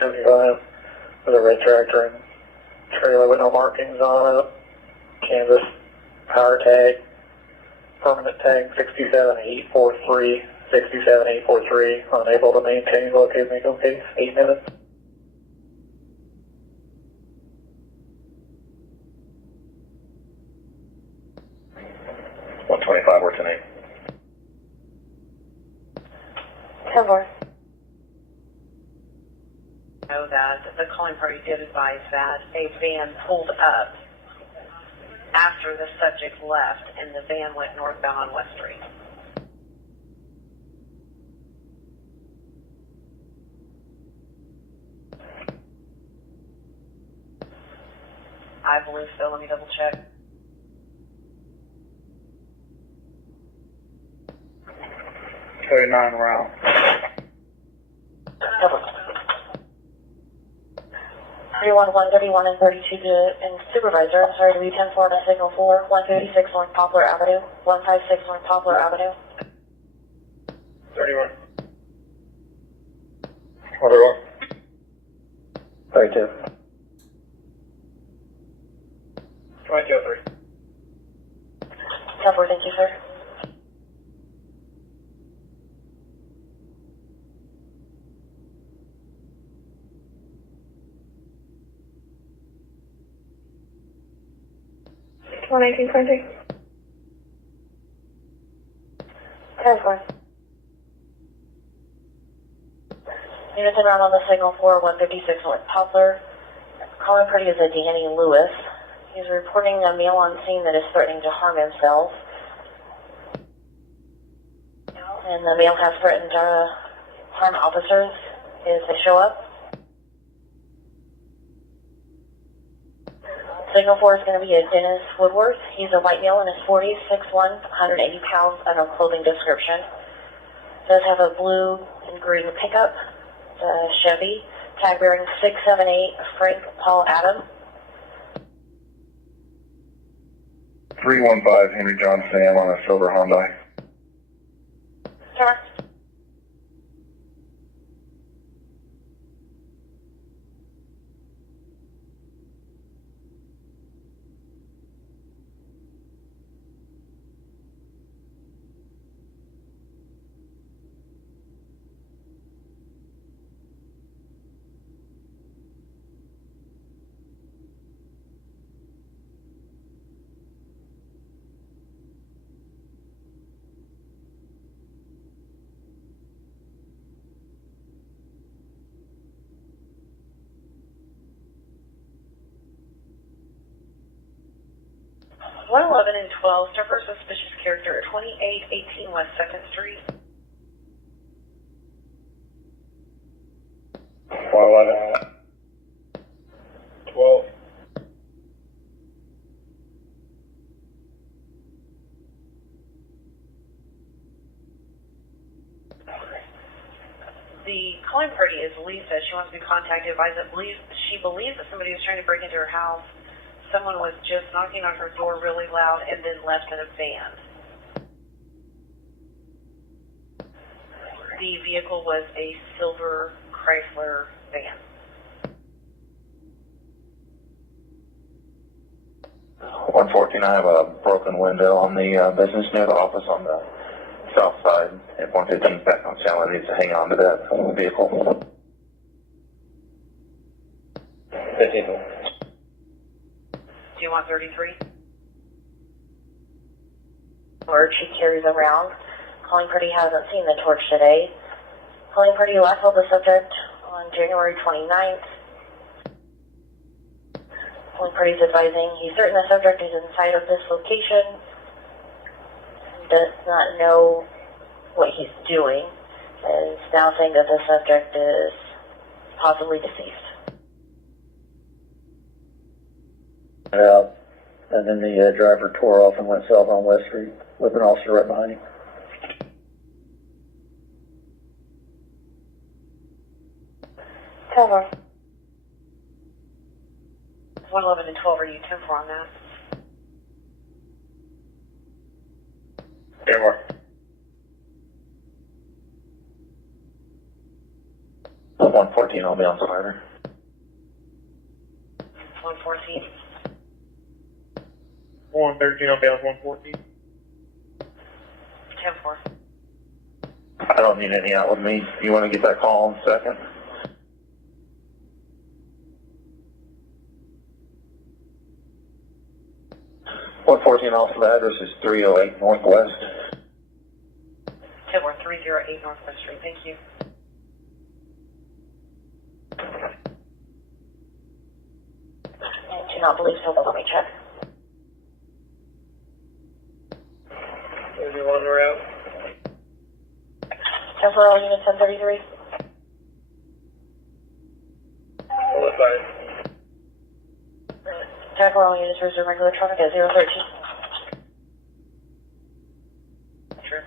75 with a red tractor and trailer with no markings on it. Kansas power tag, permanent tag 67843, 67843, unable to maintain, locate me, okay, 8 minutes. Works in 8. 10-4. Know that the calling party did advise that a van pulled up after the subject left and the van went northbound on West Street. I believe so. Let me double check. Carry 9 round. 311, 31, and 32 and supervisor. I'm sorry to be 10-4 on a signal 4, 156 North Poplar Avenue, 156 North Poplar Avenue. 31. 32. 2203. 10-4, thank you, sir. One 1920. 10-4. Units en route on the signal 4, 156 North Poplar. Calling party is a Danny Lewis. He's reporting a male on scene that is threatening to harm himself. And the male has threatened to harm officers if they show up. Signal 4 is going to be a Dennis Woodworth. He's a white male in his 40s, 6'1", 180 pounds, and a clothing description. Does have a blue and green pickup, Chevy, tag bearing 678 Frank Paul Adam. 315 Henry John Sam on a silver Hyundai. Sir. One 11 and 12, Suffer suspicious character at 2818 West 2nd Street. 111. 12. The calling party is Lisa. She wants to be contacted. She believes that somebody was trying to break into her house. Someone was just knocking on her door really loud and then left in a van. The vehicle was a silver Chrysler van. 114, I have a broken window on the business near the office on the south side. If 115 is back on channel, it needs to hang on to that vehicle. 15. Do you want 33? Torch she carries around. Calling party hasn't seen the torch today. Calling party last held the subject on January 29th. Calling party is advising he's certain the subject is inside of this location. Does not know what he's doing. Is now saying that the subject is possibly deceased. Out, and then the driver tore off and went south on West Street with an officer right behind him. 10-4. 111 and 12, are you 10-4 on that? 10 more. 114, I'll be on Spider. 114. 113, I'll be on 114. 10-4. I don't need any out with me. You want to get that call in a second? .114 also, the address is 308 Northwest. 10-4, 308 Northwest Street. Thank you. I do not believe so, but let me check. There's your one route. 10 for all units 1033. What side? 10 for all units reserve regular traffic at 013. Sure.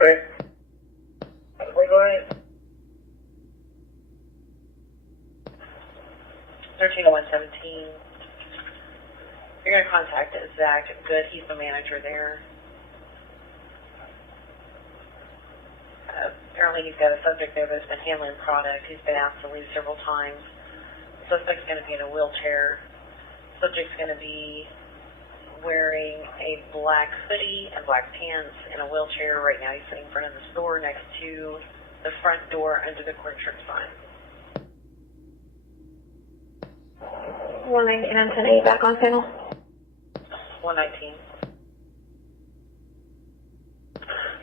Right. We're going. 130117. You're going to contact Zach Good. He's the manager there. Apparently he's got a subject there that's been handling product. He's been asked to leave several times. Suspect's going to be in a wheelchair. Subject's going to be wearing a black hoodie and black pants in a wheelchair. Right now he's sitting in front of the store next to the front door under the Quick Trip sign. 119 and 108 back on panel. 119.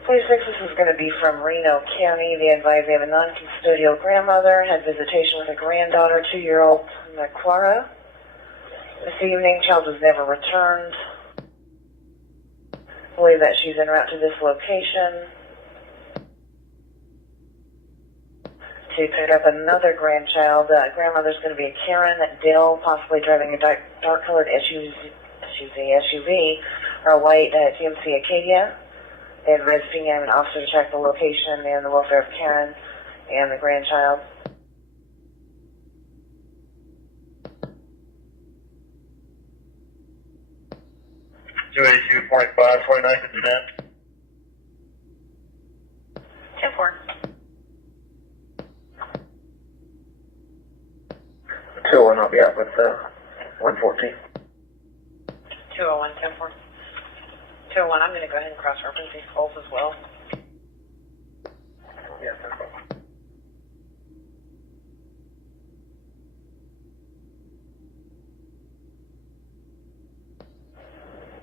26, this is going to be from Reno County. They advise they have a non-custodial grandmother, had visitation with a granddaughter, 2-year-old Naquara. This evening, child was never returned. Believe that she's en route to this location to pick up another grandchild. Grandmother's going to be a Karen Dill, possibly driving a dark-colored SUV, or a white GMC Acadia. They advise PM an officer to check the location and the welfare of Karen and the grandchild. 282.5, 29 to 10. 10-4. 201, I'll be out with 114. 201, 10-4. 201, I'm going to go ahead and cross-reference these calls as well. Yeah,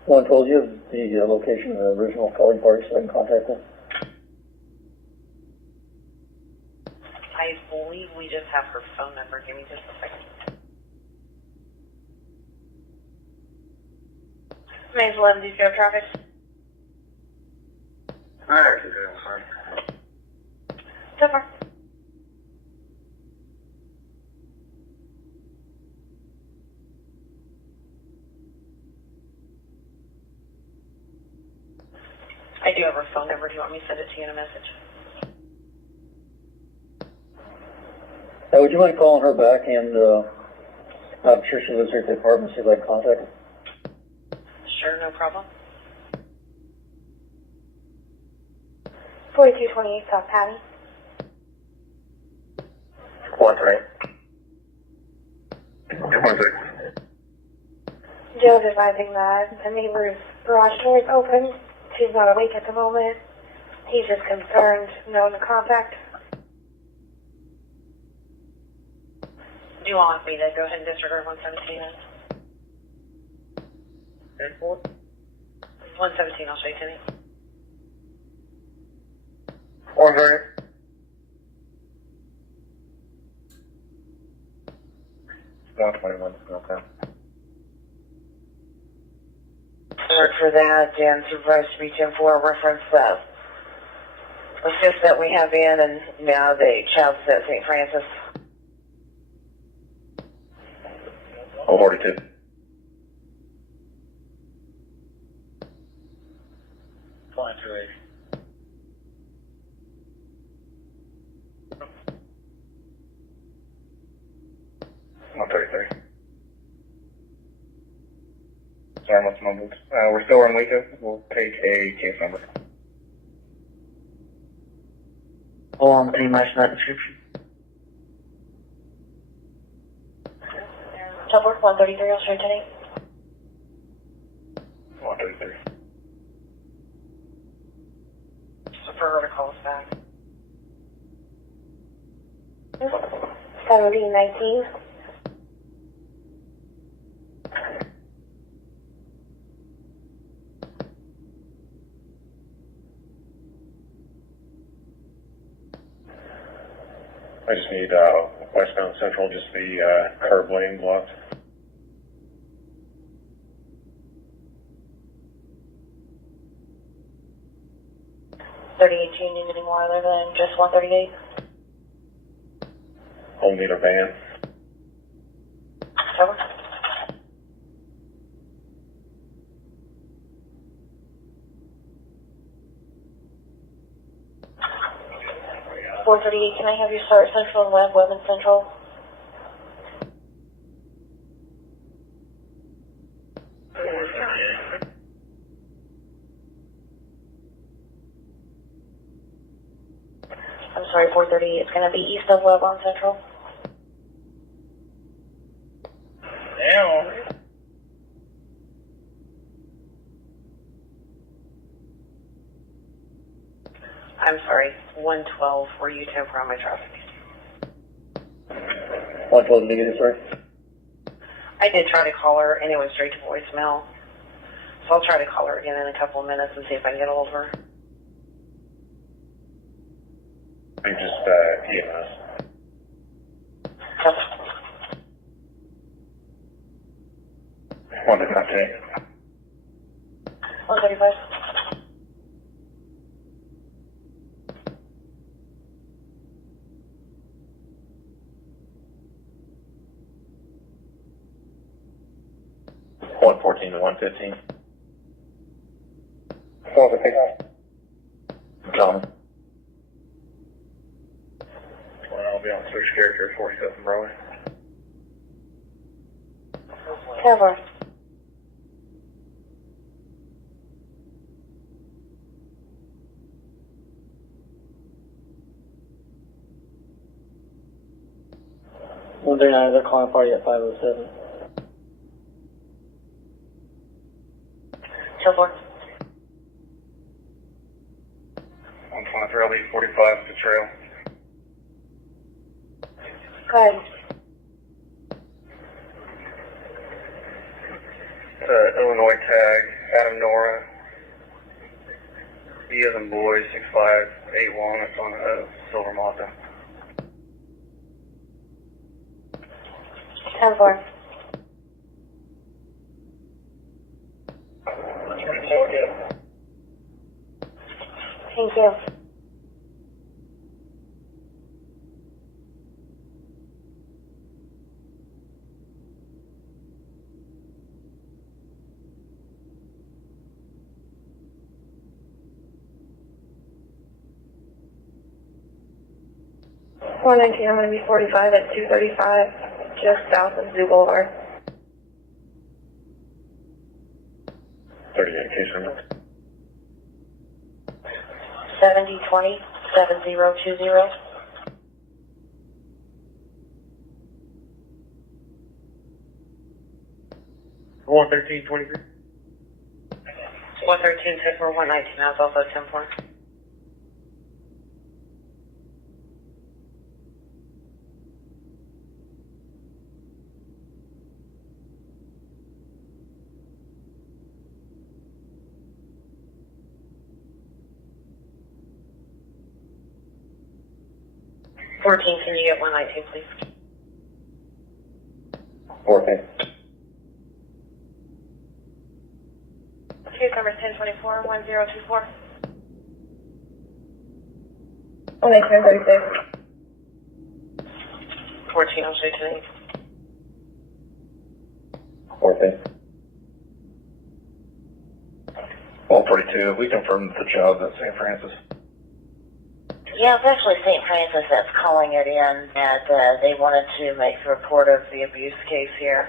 112, you have the location of the original calling party so I can contact them? I believe we just have her phone number. Give me just a second. Maze 11, do you go traffic? Alright, sorry. So far. I do have her phone number. Do you want me to send it to you in a message? Would you mind calling her back and I'm sure she lives here at the apartment, see if I can contact her? Sure, no problem. 4228 South Patty. 13. 26. Joe's advising that the neighbor's garage door is open. She's not awake at the moment. He's just concerned, no contact. Do you want me to go ahead and disregard 117 then? 10-4. 117, I'll show you, Timmy. 130. 121, okay. Word for that, and Supervisor to be 10-4 reference assist that we have in, and now the child's at St. Francis. 42. Fine, 280. Sorry, what's mumbled? We're still on Waco. We'll take a case number. on any matching that description. 10-4, 133, I'll straight 10-8. 133. So for her to call us back. 7019. I just need westbound central, just the curb lane blocked. $3018, need any more other than just 138? Only need a van. Over. $438, can I have you start Central and Web and Central? I'm sorry, 438, it's going to be east of Web on Central. Now. I'm sorry, 112, were you 10 for on my traffic? 112 negative, sorry. I did try to call her and it went straight to voicemail. So I'll try to call her again in a couple of minutes and see if I can get a hold of her. You just EMS. Yep. 135. 135. One 14 to 115. 115. John. Well, I'll be on switch character 47 Broadway. 10-4. They're calling party at 507. 10-4. 123, I'll leave 45 to trail. Go ahead. Illinois tag, Adam Nora. E as in boy, 6581, it's on a silver Mazda. 10-4. Thank you. I'm going to be 45 at 235, just south of Zoo Boulevard. 38 case number. 7020 7020. 11323. 113 10 for 119, I was also 10 for. Can you get 119, please? 4K. Case number 1024 1024. 14, I'll show you today. 4K. 142, have we confirmed the job at St. Francis? Yeah, it's actually St. Francis that's calling it in, and they wanted to make a report of the abuse case here.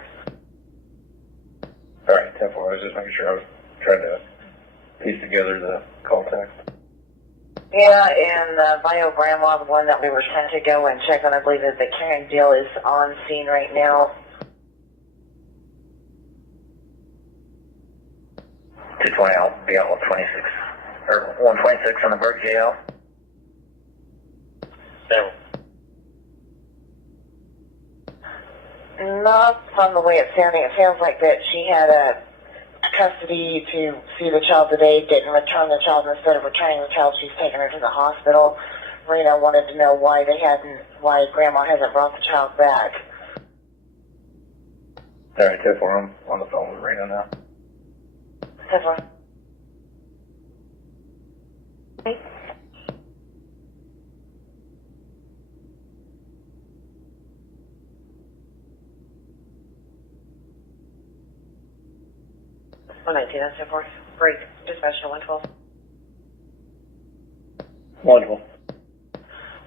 Alright, 10-4, I was just making sure I was trying to piece together the call text. Yeah, and Bio Grandma, the one that we were trying to go and check on, I believe that the Karen deal is on scene right now. 220, I'll be out with 26, or 126 on the Berg JL. There. Not from the way it's sounding. It sounds like that she had a custody to see the child today, didn't return the child. Instead of returning the child, she's taken her to the hospital. Rena wanted to know why why Grandma hasn't brought the child back. All right, 2-4, I'm on the phone with Rena now. That's what. That's so forth. Great. Dispatch to 112. Wonderful.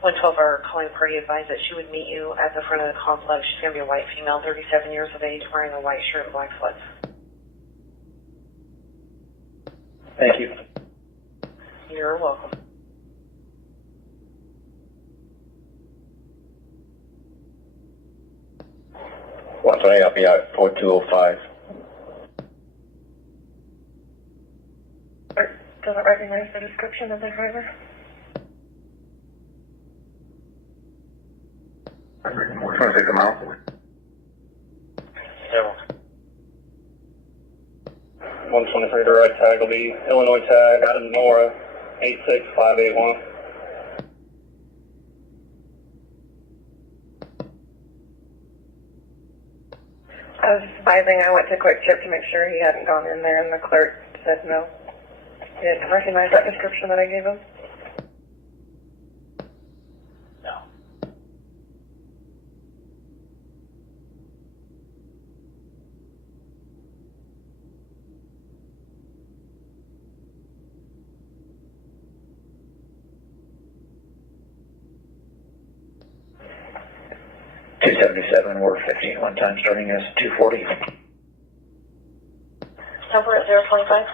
112, our calling party advised that she would meet you at the front of the complex. She's going to be a white female, 37 years of age, wearing a white shirt and black sweats. Thank you. You're welcome. I'll be out at 4205. Doesn't recognize the description of the driver. 26 a mile. There. 123 to right tag will be Illinois tag out of Nora, 86581. I was advising I went to Quick Trip to make sure he hadn't gone in there, and the clerk said no. He didn't recognize that description that I gave him. No. We're 15 one time starting as 240. Number at 025.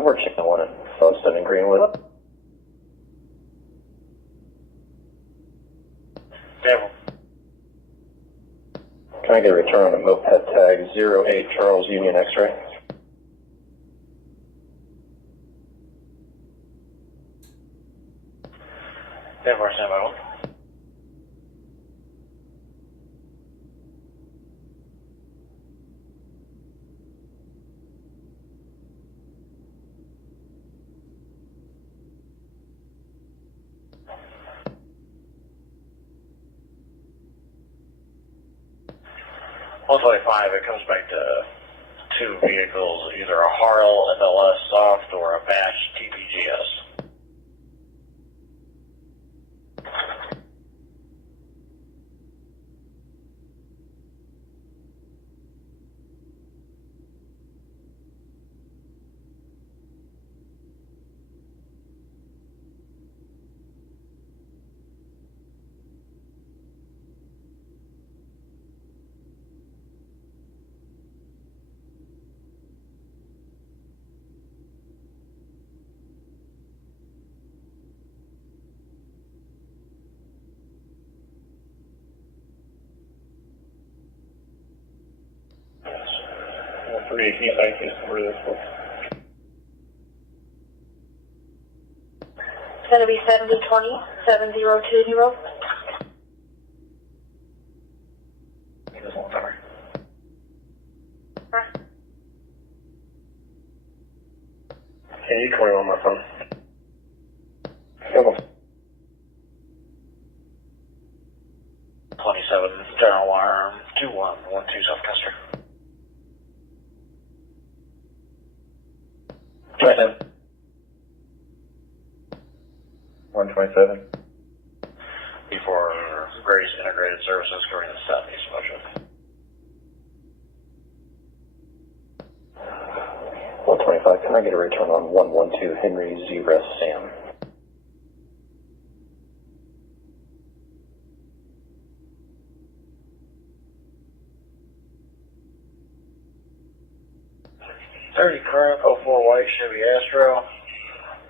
We're checking one in Boston and Greenwood. Devil. Can I get a return on a moped tag 08 Charles Union X-ray? Devil, stand by 1. It comes back to two vehicles, either a Harl MLS Soft or a Bash TPGS. Three, he's for this one. It's going to be 7020, 7020. He doesn't want cover. Can you 20 on my phone? Come on. 27, general alarm, 2112 South Custer. 27. 127. Before Grace Integrated Services covering the southeast motion. 125, can I get a return on 112 Henry Z Rest Sam? Thirty current, 04 white Chevy Astro,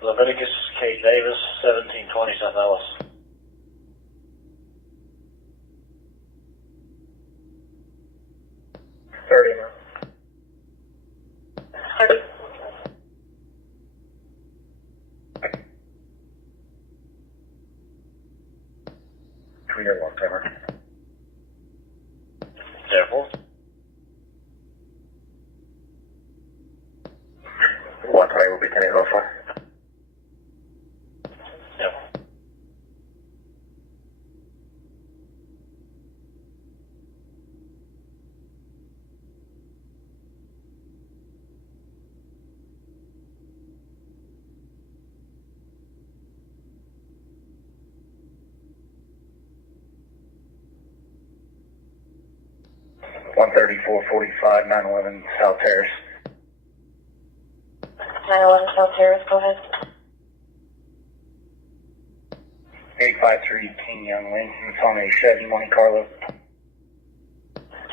Leviticus Kate Davis, 1720 South Ellis. man. 30. Clear long timer. Therefore, 120 will be 10-805. yep. One 3445 911 South Terrace. 911 South Terrace, go ahead. 853 King Young Lane. It's on a Chevy Monte Carlo.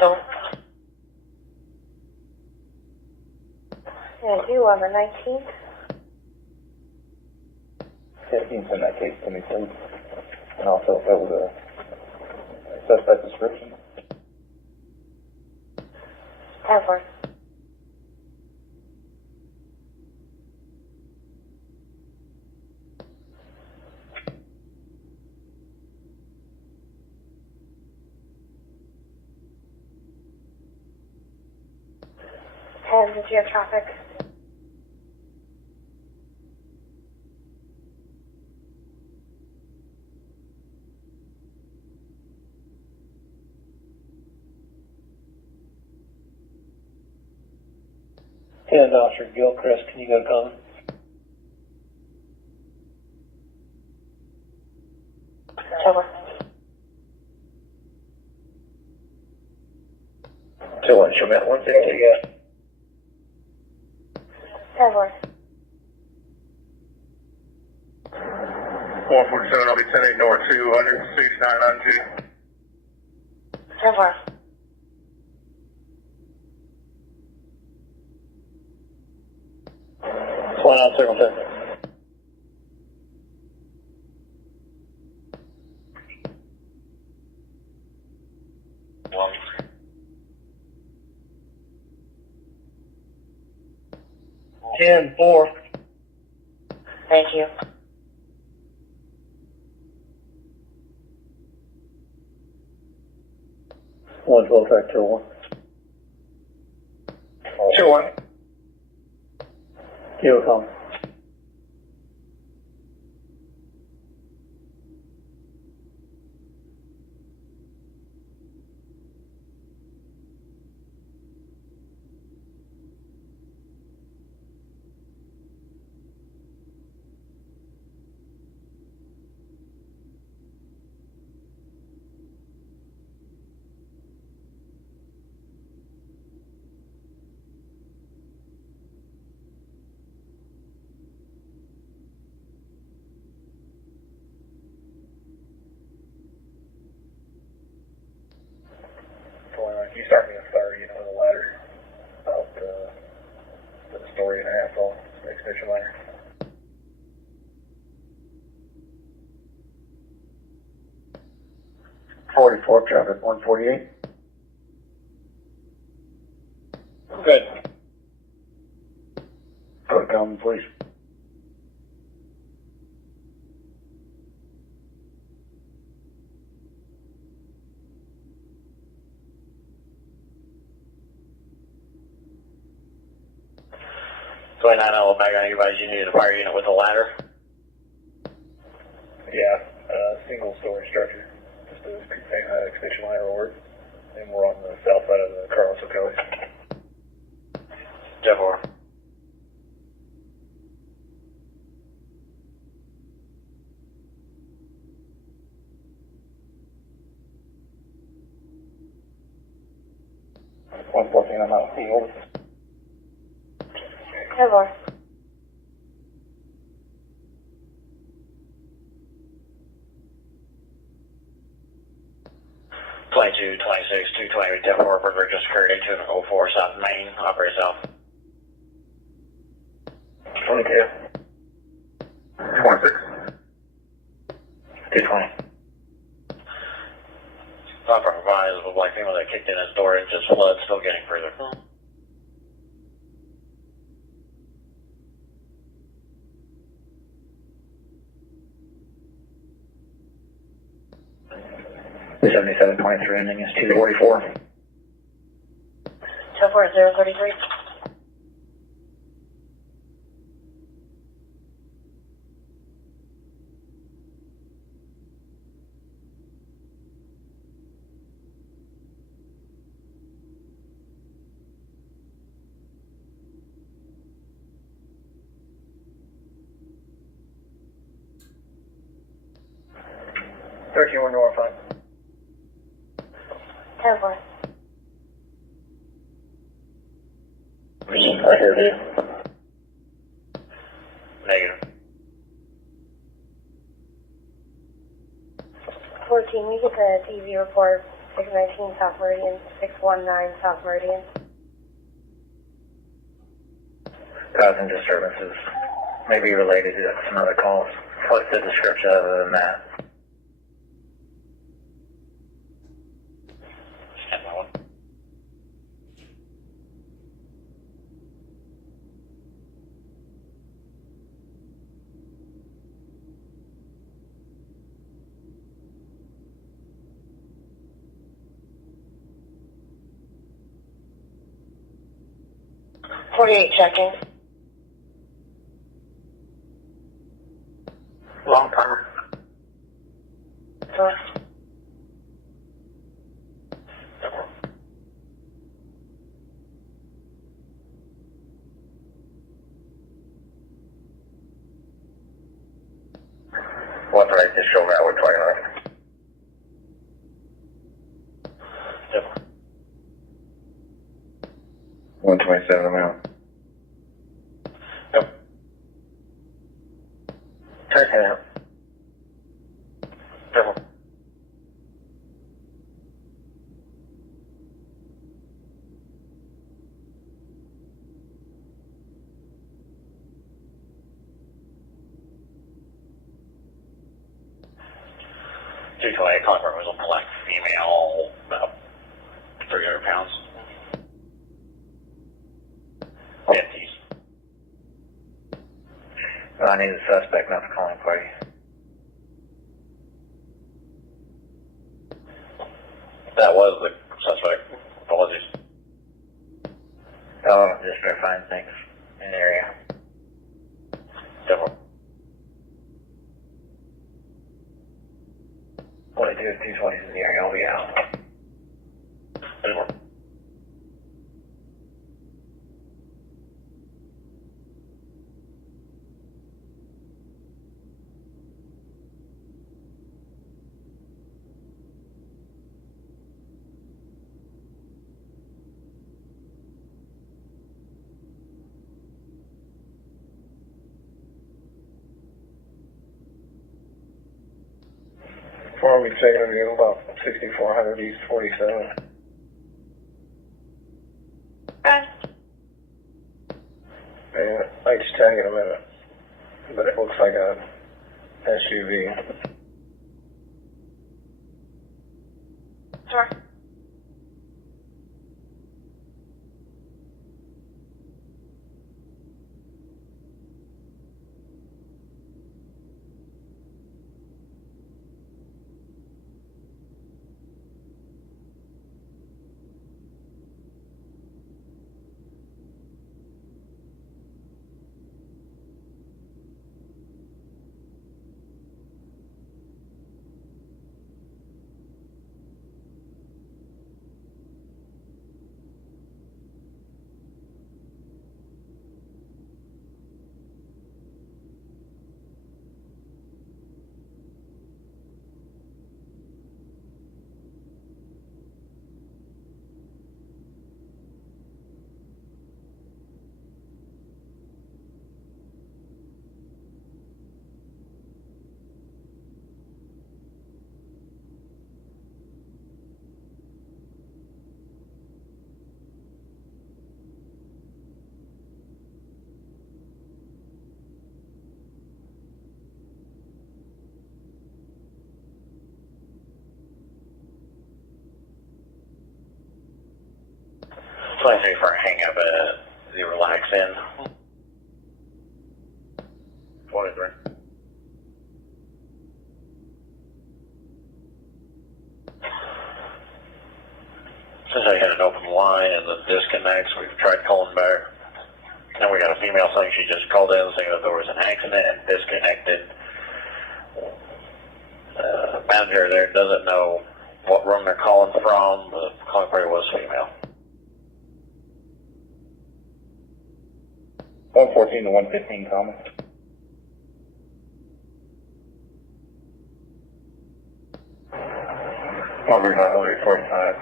Don't. And you on the 19th? Yeah, you can send that case to me, please. And also, if that was a suspect description. 10-4. Did you have traffic? And Officer Gilchrist, can you go to comment? Over. 2-1, show me at 150, yeah. 10-4. 147, I'll be 10-8 North 200, 6992. 10-4. Flying out circle 10. Well, 10-4. Thank you. One 12 track 201. 2-1. Kilo comment. You start me a 30, you know, the ladder. About the story and a half off the extension ladder. Traffic 148. Good. Go to comment, please. Back on you guys, you needed a fire unit with a ladder. Yeah, single story structure. Just a extension ladder will work. And we're on the south side of the Carlos O'Kelly. Therefore, 114, I'm out. Over. Hey, Laura. Twenty-two, 26, 220, 10 4, Burger just occurred, 8204 South Main, operate south. 22. 26. 220. Not from advised, but black female that kicked in his door, it just flood, still getting further. The 7723 ending is 244. 24033. One North 5. 10-4. I heard it. Negative. 14, we get the TV report, 619 South Meridian, 619 South Meridian. Causing disturbances. Maybe related to some other calls. What's the description other than that? Stand by one. checking. Long term. Correct. What's right to show that with 29? Yep. 127 amount. Yep. Check it out. Yep. Two 28 Convert was a black female, about 300 pounds. 50s. I need a suspect, not the calling party. That was the suspect. Apologies. Oh, just verifying things in the area. Definitely. 22 if 220 is in the area, I'll be out. Definitely. Form we've taken to about 6400 East 47. Okay. And I just tag in a minute. But it looks like a SUV. Sure. 23 for a hang up at the Relax Inn. 23. Since I had an open line and the disconnects, we've tried calling back. And we got a female saying she just called in saying that there was an accident and disconnected. Manager there doesn't know what room they're calling from, but the calling party was female. 114 to 115 comments. Auburn Highway 45,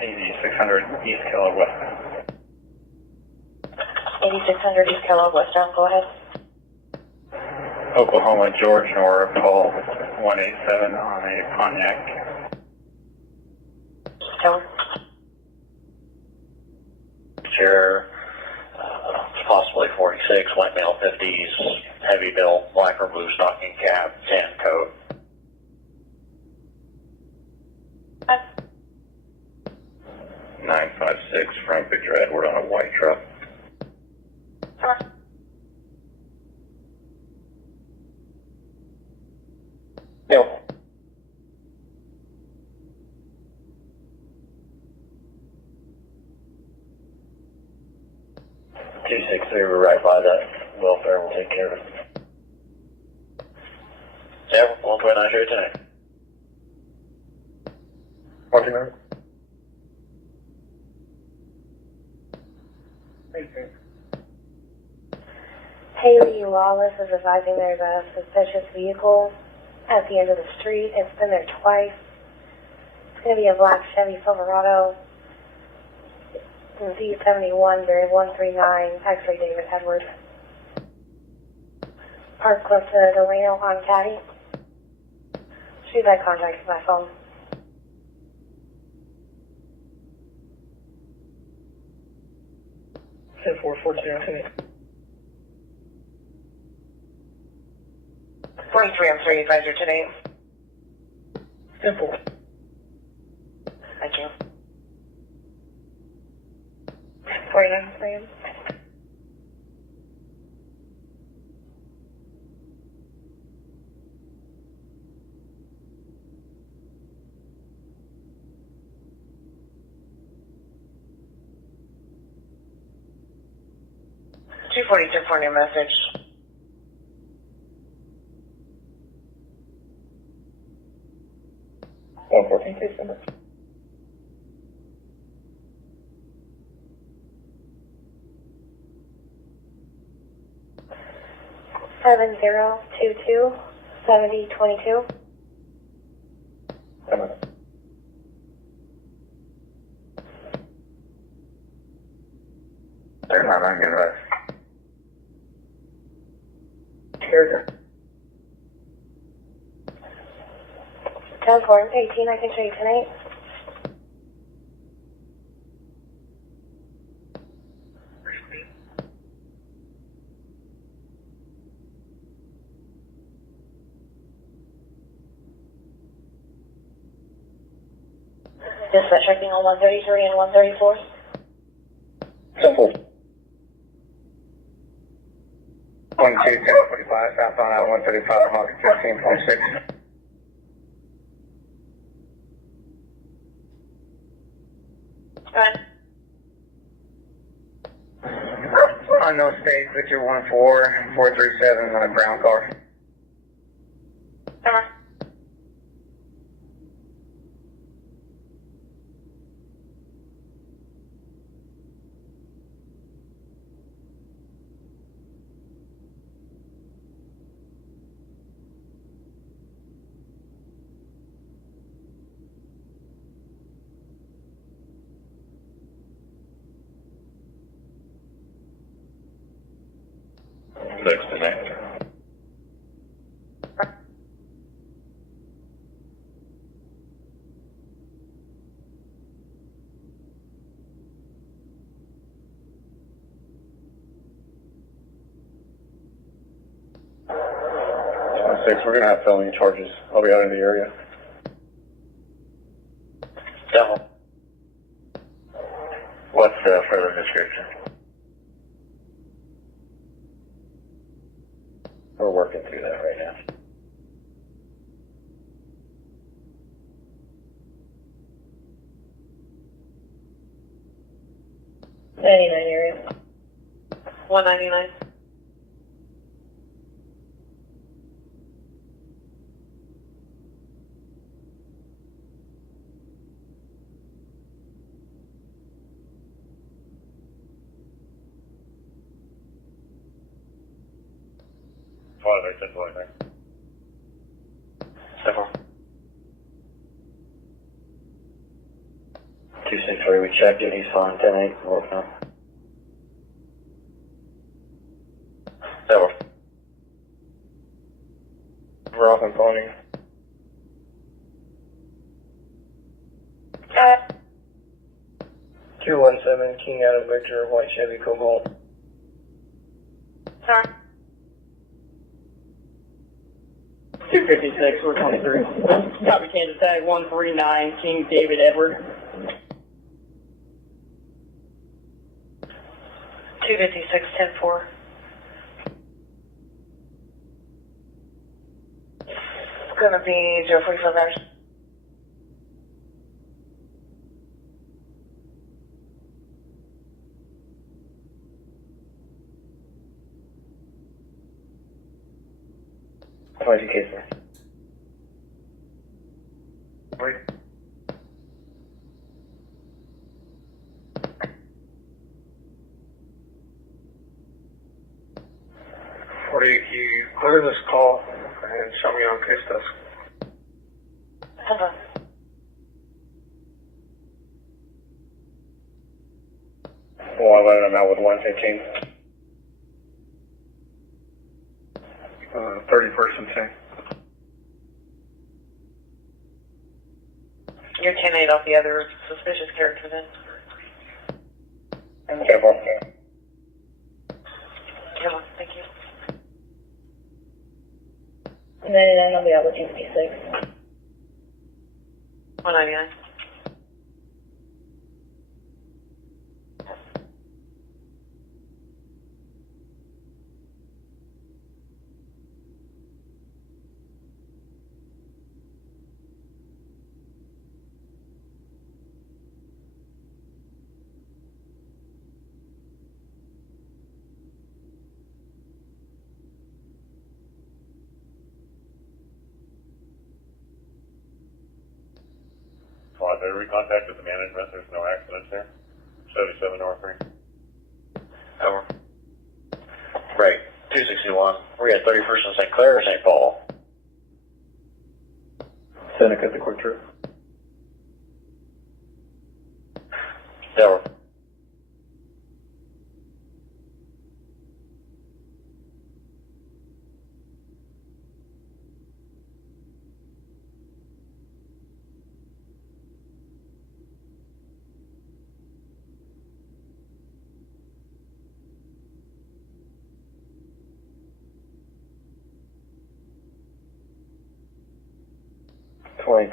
8600 East Keller West. 8600 East Kellogg westbound, go ahead. Oklahoma, George Nora, call 187 on a Pontiac. Tower. Chair, possibly 46, white male 50s, heavy bill, black or blue stocking cap, tan coat. Uh, 956 from Victor Edward on a white truck. Tower. Bill. We're right by that welfare. We'll take care of it. Yeah, 129 here tonight. What's your name? Haley Lawless is advising there's a suspicious vehicle at the end of the street. It's been there twice. It's going to be a black Chevy Silverado. Z71 139, X-ray David Edwards. Parked close to Delano on Caddy. She's had contact with my phone. Ten 440 tonight. 43 on 3 advisor today. Simple. Thank you. 49 for you. Two 42 for your message. Case number. Seven 022 7022. Come on. They're not on your rest. Carrier. 10-4-18, I can show you tonight. Dispatch checking on 133 and 134. Simple. 12-1045 southbound out 135 Hawk 15.6. Run. Unknown state, Victor 14437 on a brown car. Summer. Next to next. We're going to have felony charges. I'll be out in the area. Devil. What's further working through that right now. area. 199. Twilight, 1029. Several. 263, we checked it, he's fine, 10-8, working on. Several. We're off and phoning. Uh, 217, King Adam Victor, white Chevy Cobalt. sorry. 256, we're 23. Copy Kansas tag 139, King David Edward. 256, 10-4. It's gonna be 045 hours. Why'd you case me? Wait. You clear this call and show me on case desk. Hold on. Well, I'm out with 115. 31st and 10. You're 10-8 off the other suspicious character then. Several. Come on, thank you. 99 on the outlet 256. 199. We contacted the management, there's no accidents there. 77 North 3. Over. Right, 261, we got 31st and St. Clair or St. Paul? Seneca at the quick trip. Over.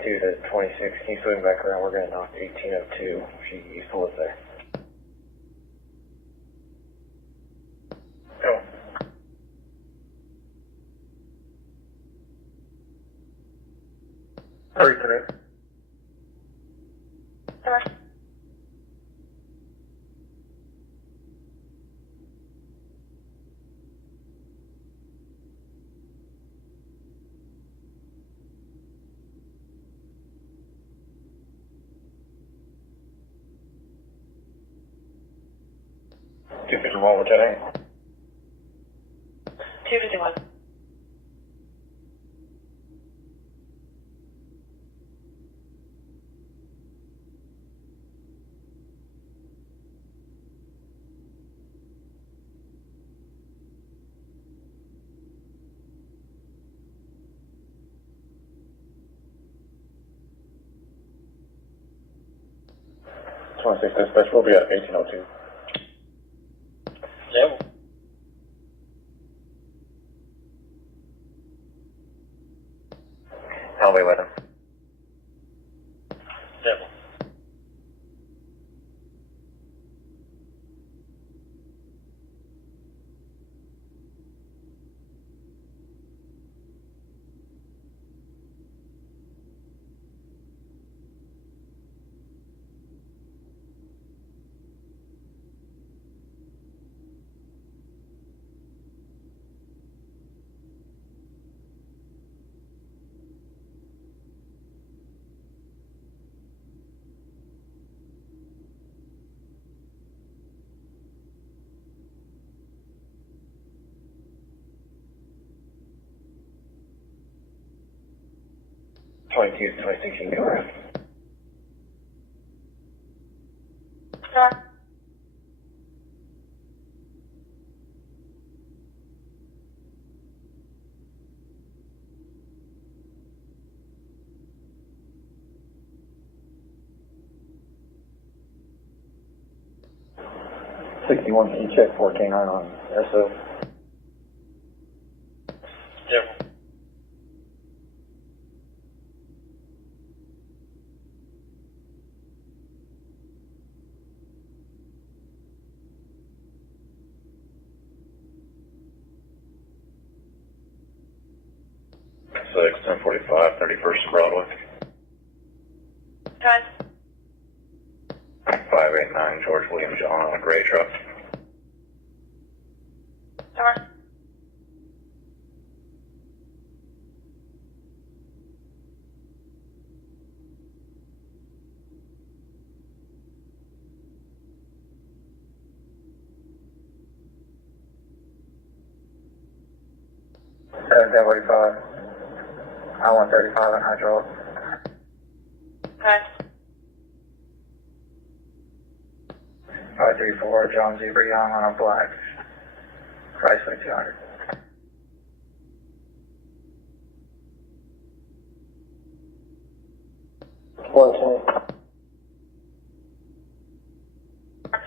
To 26. Can you swing back around? We're going to knock 1802. She used to live there. Go. Hurry through. Sorry. One more today. 251. Dispatch, we'll be at 1802. Yep. I'll be with him. Yep. 22, 2016, go ahead. Sure. Can you check 4K9 on SO? Yep. Six, 1045, 31st and Broadway. Drive. 589 George William John on a gray truck. Sure. Seven, 1045. I-135 and hydraulic. Drive. 534 John Zebra Young on a black Chrysler 200.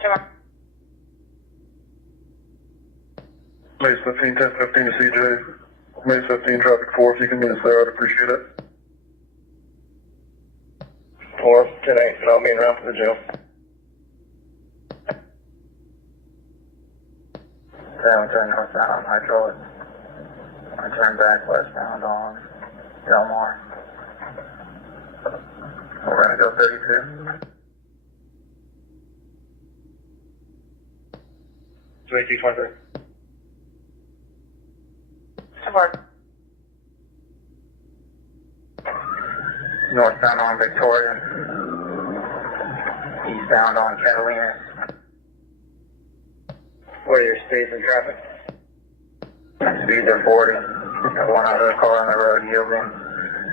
Sure. Maze 15, 1015 to CJ. Maze 15, traffic 4, if you can meet us there, I'd appreciate it. 4, 10, 8, and I'll be around for the jail. 710 northbound on hydraulic. I turn back westbound on Del Mar. We're gonna go 32. 22, 23. Support. Northbound on Victoria. Eastbound on Catalina. What are your speeds in traffic? Speeds are 40. Got one other car on the road yielding.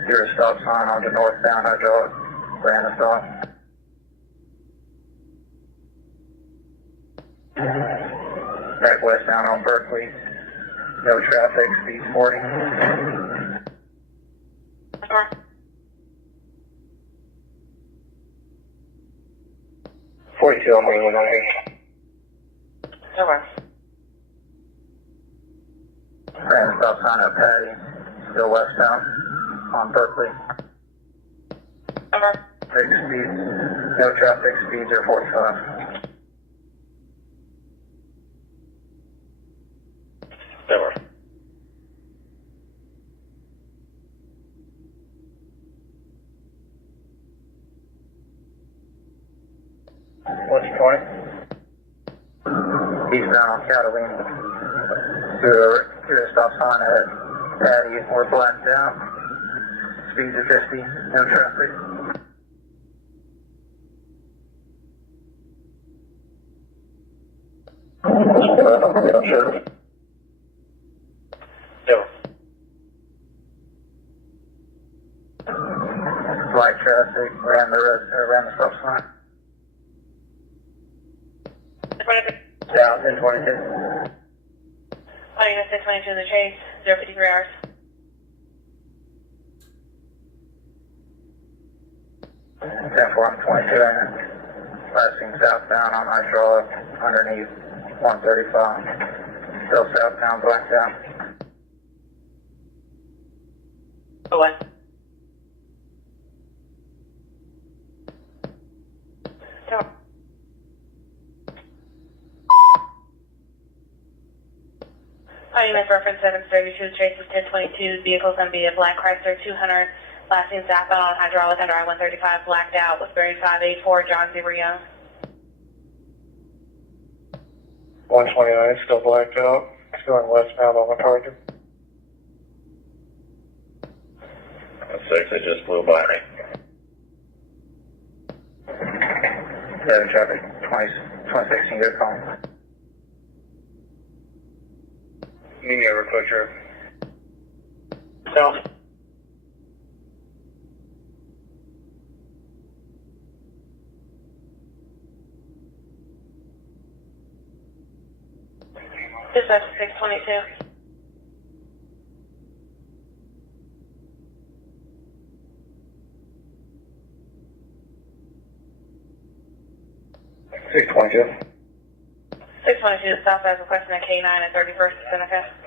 You're a stop sign on the northbound hydraulic. Ran a stop. Back westbound on Berkeley. No traffic, speed 40. Sure. 42 on Wayland on here. Sure. Ran a stop sign at Patty. Still westbound on Berkeley. Sure. Fixed speeds. No traffic, speeds are 45. Never. What's your point? Eastbound on Catalina. To a stop sign at Patty, we're blacked out. Speeds are 50, no traffic. Sure. Never. Black traffic, ran the stop sign. Down 1022. Flying at 622 the chase, 053 hours. 10-4 on 22 and passing southbound on hydraulic underneath 135. Still southbound, blacked out. What? Sure. IMS reference 732, Chase is 1022. Vehicle's going to be a black Chrysler 200, lasting southbound on hydraulic under I-135, blacked out with bearing 584, John Zebra Young. 129, still blacked out. It's going westbound on MacArthur. 6, it just blew by me. 7 traffic, 2016, good call. Media request, South. Dispatch 622. Six 22. 622 Southside requesting a K9 at 31st Seneca.